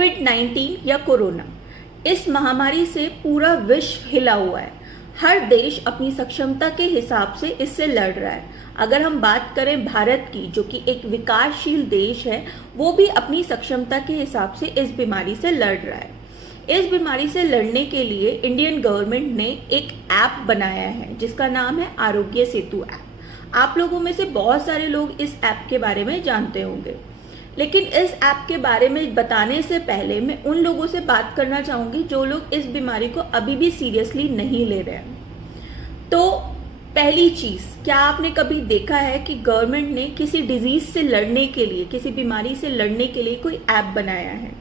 कोविड-19 या कोरोना, इस महामारी से पूरा विश्व हिला हुआ है। हर देश अपनी सक्षमता के हिसाब से इससे लड़ रहा है। अगर हम बात करें भारत की, जो कि एक विकासशील देश है, वो भी अपनी सक्षमता के हिसाब से इस बीमारी से लड़ रहा है। इस बीमारी से लड़ने के लिए इंडियन गवर्नमेंट ने एक ऐप बनाया है जिसका नाम है आरोग्य सेतु ऐप। आप लोगों में से बहुत सारे लोग इस ऐप के बारे में जानते होंगे, लेकिन इस ऐप के बारे में बताने से पहले मैं उन लोगों से बात करना चाहूंगी जो लोग इस बीमारी को अभी भी सीरियसली नहीं ले रहे हैं। तो पहली चीज, क्या आपने कभी देखा है कि गवर्नमेंट ने किसी डिजीज से लड़ने के लिए, किसी बीमारी से लड़ने के लिए कोई ऐप बनाया है?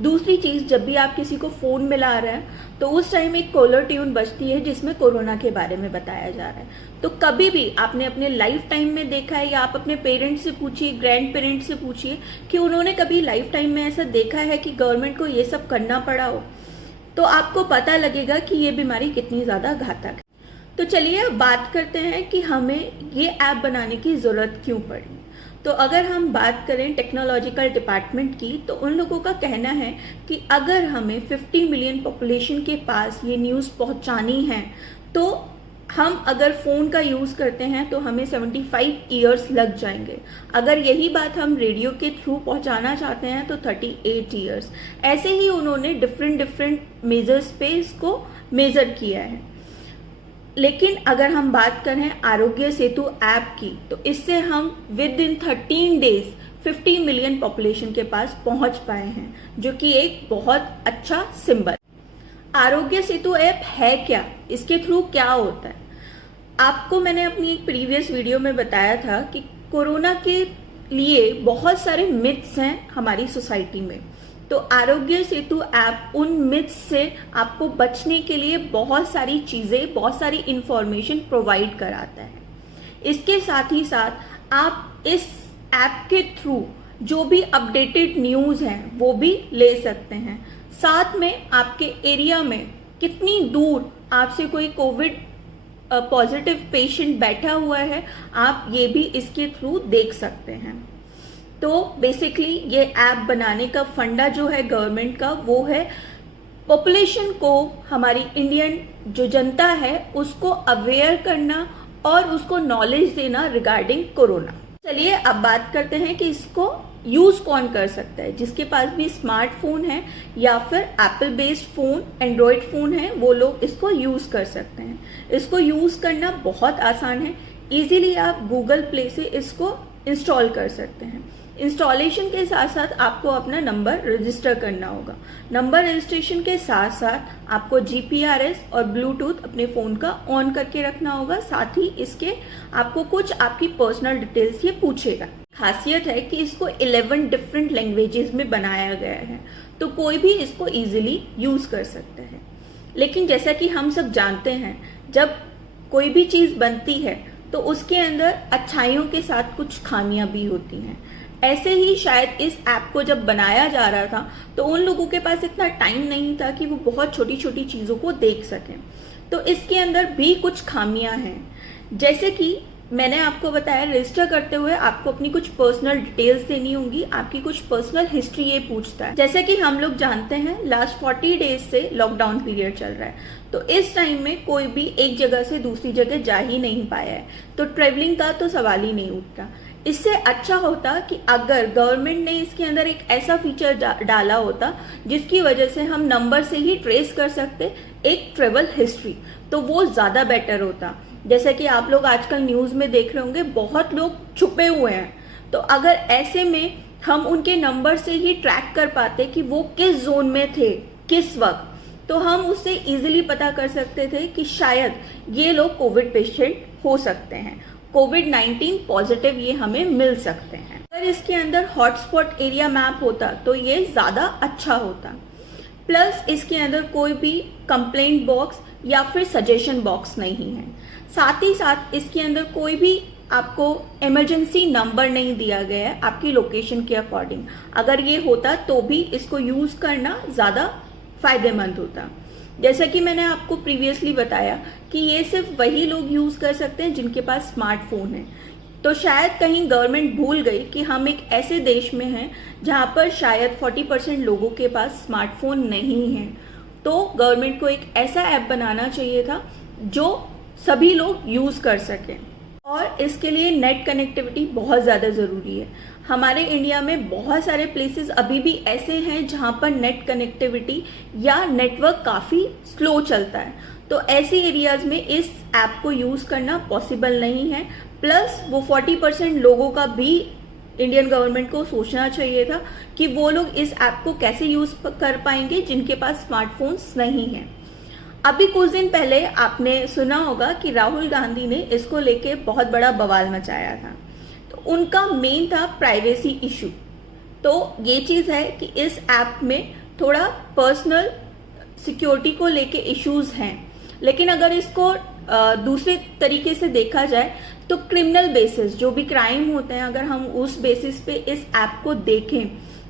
दूसरी चीज, जब भी आप किसी को फोन मिला रहे हैं तो उस टाइम एक कॉलर ट्यून बजती है जिसमें कोरोना के बारे में बताया जा रहा है। तो कभी भी आपने अपने लाइफ टाइम में देखा है, या आप अपने पेरेंट्स से पूछिए, ग्रैंड पेरेंट्स से पूछिए कि उन्होंने कभी लाइफ टाइम में ऐसा देखा है कि गवर्नमेंट को ये सब करना पड़ा हो, तो आपको पता लगेगा कि ये बीमारी कितनी ज्यादा घातक है। तो चलिए अब बात करते हैं कि हमें ये ऐप बनाने की जरूरत क्यों पड़ी। तो अगर हम बात करें टेक्नोलॉजिकल डिपार्टमेंट की, तो उन लोगों का कहना है कि अगर हमें 50 मिलियन पॉपुलेशन के पास ये न्यूज़ पहुंचानी है, तो हम अगर फ़ोन का यूज़ करते हैं तो हमें 75 ईयर्स लग जाएंगे। अगर यही बात हम रेडियो के थ्रू पहुंचाना चाहते हैं तो 38 ईयर्स। ऐसे ही उन्होंने डिफरेंट मेजर्स पे इसको मेज़र किया है। लेकिन अगर हम बात करें आरोग्य सेतु ऐप की, तो इससे हम with in 13 days 50 million population के पास पहुंच पाए हैं, जो कि एक बहुत अच्छा सिंबल। आरोग्य सेतु ऐप है क्या, इसके थ्रू क्या होता है? आपको मैंने अपनी एक प्रीवियस वीडियो में बताया था कि कोरोना के लिए बहुत सारे मिथ्स हैं हमारी सोसाइटी में। तो आरोग्य सेतु ऐप उन मिथ्स से आपको बचने के लिए बहुत सारी चीजें, बहुत सारी इंफॉर्मेशन प्रोवाइड कराता है। इसके साथ ही साथ आप इस ऐप के थ्रू जो भी अपडेटेड न्यूज हैं वो भी ले सकते हैं। साथ में आपके एरिया में कितनी दूर आपसे कोई कोविड पॉजिटिव पेशेंट बैठा हुआ है, आप ये भी इसके थ्रू देख सकते हैं। तो बेसिकली ये ऐप बनाने का फंडा जो है गवर्नमेंट का, वो है पॉपुलेशन को, हमारी इंडियन जो जनता है उसको अवेयर करना और उसको नॉलेज देना रिगार्डिंग कोरोना। चलिए अब बात करते हैं कि इसको यूज कौन कर सकता है। जिसके पास भी स्मार्टफोन है या फिर Apple based phone, Android phone है, वो लोग इसको यूज कर सकते हैं। इसको यूज करना बहुत आसान है। इजीली आप गूगल प्ले से इसको इंस्टॉल कर सकते हैं। इंस्टॉलेशन के साथ साथ आपको अपना नंबर रजिस्टर करना होगा। नंबर रजिस्ट्रेशन के साथ साथ आपको जीपीआरएस और ब्लूटूथ अपने फोन का ऑन करके रखना होगा। साथ ही इसके आपको कुछ आपकी पर्सनल डिटेल्स ये पूछेगा। खासियत है कि इसको 11 डिफरेंट लैंग्वेजेस में बनाया गया है, तो कोई भी इसको इजीली यूज कर सकता है। लेकिन जैसा कि हम सब जानते हैं, जब कोई भी चीज बनती है तो उसके अंदर अच्छाइयों के साथ कुछ खामियां भी होती हैं। ऐसे ही शायद इस ऐप को जब बनाया जा रहा था तो उन लोगों के पास इतना टाइम नहीं था कि वो बहुत छोटी छोटी चीजों को देख सकें। तो इसके अंदर भी कुछ खामियां हैं। जैसे कि मैंने आपको बताया, रजिस्टर करते हुए आपको अपनी कुछ पर्सनल डिटेल्स देनी होंगी, आपकी कुछ पर्सनल हिस्ट्री ये पूछता है। जैसे कि हम लोग जानते हैं लास्ट 40 डेज से लॉकडाउन पीरियड चल रहा है, तो इस टाइम में कोई भी एक जगह से दूसरी जगह जा ही नहीं पाया है, तो ट्रेवलिंग का तो सवाल ही नहीं उठता। इससे अच्छा होता कि अगर गवर्नमेंट ने इसके अंदर एक ऐसा फीचर डाला होता जिसकी वजह से हम नंबर से ही ट्रेस कर सकते एक ट्रेवल हिस्ट्री, तो वो ज्यादा बेटर होता। जैसे कि आप लोग आजकल न्यूज में देख रहे होंगे, बहुत लोग छुपे हुए हैं, तो अगर ऐसे में हम उनके नंबर से ही ट्रैक कर पाते कि वो किस जोन में थे किस वक्त, तो हम उससे इजीली पता कर सकते थे कि शायद ये लोग कोविड पेशेंट हो सकते हैं, कोविड-19 पॉजिटिव ये हमें मिल सकते हैं। अगर इसके अंदर हॉटस्पॉट एरिया मैप होता तो ये ज्यादा अच्छा होता। प्लस इसके अंदर कोई भी कंप्लेंट बॉक्स या फिर सजेशन बॉक्स नहीं है। साथ ही साथ इसके अंदर कोई भी आपको इमरजेंसी नंबर नहीं दिया गया है आपकी लोकेशन के अकॉर्डिंग। अगर ये होता तो भी इसको यूज करना ज्यादा फायदेमंद होता। जैसा कि मैंने आपको प्रीवियसली बताया कि ये सिर्फ वही लोग यूज कर सकते हैं जिनके पास स्मार्टफोन है। तो शायद कहीं गवर्नमेंट भूल गई कि हम एक ऐसे देश में हैं जहां पर शायद 40% लोगों के पास स्मार्टफोन नहीं है। तो गवर्नमेंट को एक ऐसा ऐप बनाना चाहिए था जो सभी लोग यूज कर सकें, और इसके लिए नेट कनेक्टिविटी बहुत ज़्यादा ज़रूरी है। हमारे इंडिया में बहुत सारे प्लेसेस अभी भी ऐसे हैं जहां पर नेट कनेक्टिविटी या नेटवर्क काफ़ी स्लो चलता है, तो ऐसे एरियाज में इस ऐप को यूज़ करना पॉसिबल नहीं है। प्लस वो 40% लोगों का भी इंडियन गवर्नमेंट को सोचना चाहिए था कि वो लोग इस ऐप को कैसे यूज़ कर पाएंगे जिनके पास स्मार्टफोन्स नहीं हैं। अभी कुछ दिन पहले आपने सुना होगा कि राहुल गांधी ने इसको लेके बहुत बड़ा बवाल मचाया था। तो उनका मेन था प्राइवेसी इशू। तो ये चीज़ है कि इस ऐप में थोड़ा पर्सनल सिक्योरिटी को लेके इश्यूज हैं, लेकिन अगर इसको दूसरे तरीके से देखा जाए तो क्रिमिनल बेसिस जो भी क्राइम होते हैं, अगर हम उस बेसिस पे इस ऐप को देखें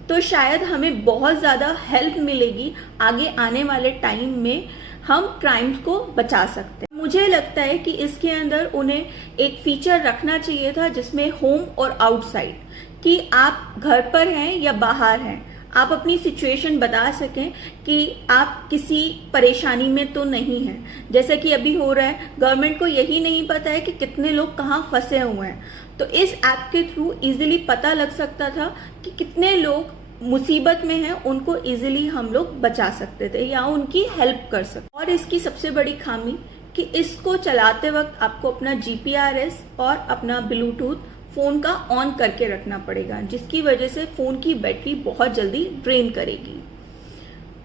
तो शायद हमें बहुत ज़्यादा हेल्प मिलेगी। आगे आने वाले टाइम में हम क्राइम्स को बचा सकते हैं। मुझे लगता है कि इसके अंदर उन्हें एक फीचर रखना चाहिए था जिसमें होम और आउटसाइड, कि आप घर पर हैं या बाहर हैं, आप अपनी सिचुएशन बता सकें कि आप किसी परेशानी में तो नहीं हैं। जैसे कि अभी हो रहा है, गवर्नमेंट को यही नहीं पता है कि कितने लोग कहाँ फंसे हुए हैं, तो इस ऐप के थ्रू इजीली पता लग सकता था कि कितने लोग मुसीबत में हैं, उनको इजीली हम लोग बचा सकते थे या उनकी हेल्प कर सकते। और इसकी सबसे बड़ी खामी कि इसको चलाते वक्त आपको अपना GPRS और अपना ब्लूटूथ फोन का ऑन करके रखना पड़ेगा, जिसकी वजह से फोन की बैटरी बहुत जल्दी ड्रेन करेगी।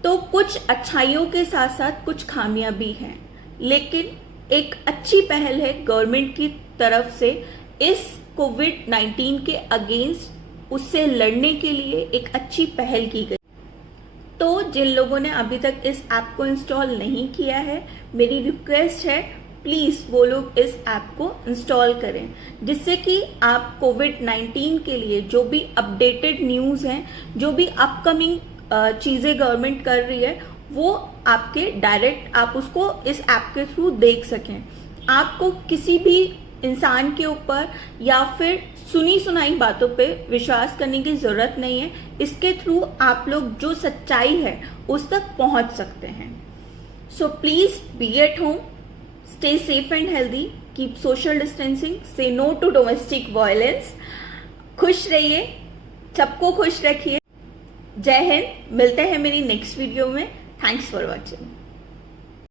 तो कुछ अच्छाइयों के साथ साथ कुछ खामियां भी हैं, लेकिन एक अच्छी पहल है गवर्नमेंट की तरफ से इस कोविड-19 के अगेंस्ट उससे लड़ने के लिए एक अच्छी पहल की गई। तो जिन लोगों ने अभी तक इस ऐप को इंस्टॉल नहीं किया है, मेरी रिक्वेस्ट है प्लीज़ वो लोग इस ऐप को इंस्टॉल करें, जिससे कि आप कोविड-19 के लिए जो भी अपडेटेड न्यूज़ हैं, जो भी अपकमिंग चीज़ें गवर्नमेंट कर रही है, वो आपके डायरेक्ट आप उसको इस ऐप के थ्रू देख सकें। आपको किसी भी इंसान के ऊपर या फिर सुनी सुनाई बातों पे विश्वास करने की ज़रूरत नहीं है। इसके थ्रू आप लोग जो सच्चाई है उस तक पहुंच सकते हैं। So please be at home, stay safe and healthy, keep social distancing, say no to domestic violence। खुश रहिए, सबको खुश रखिए। जय हिंद। मिलते हैं मेरी नेक्स्ट वीडियो में। Thanks for watching.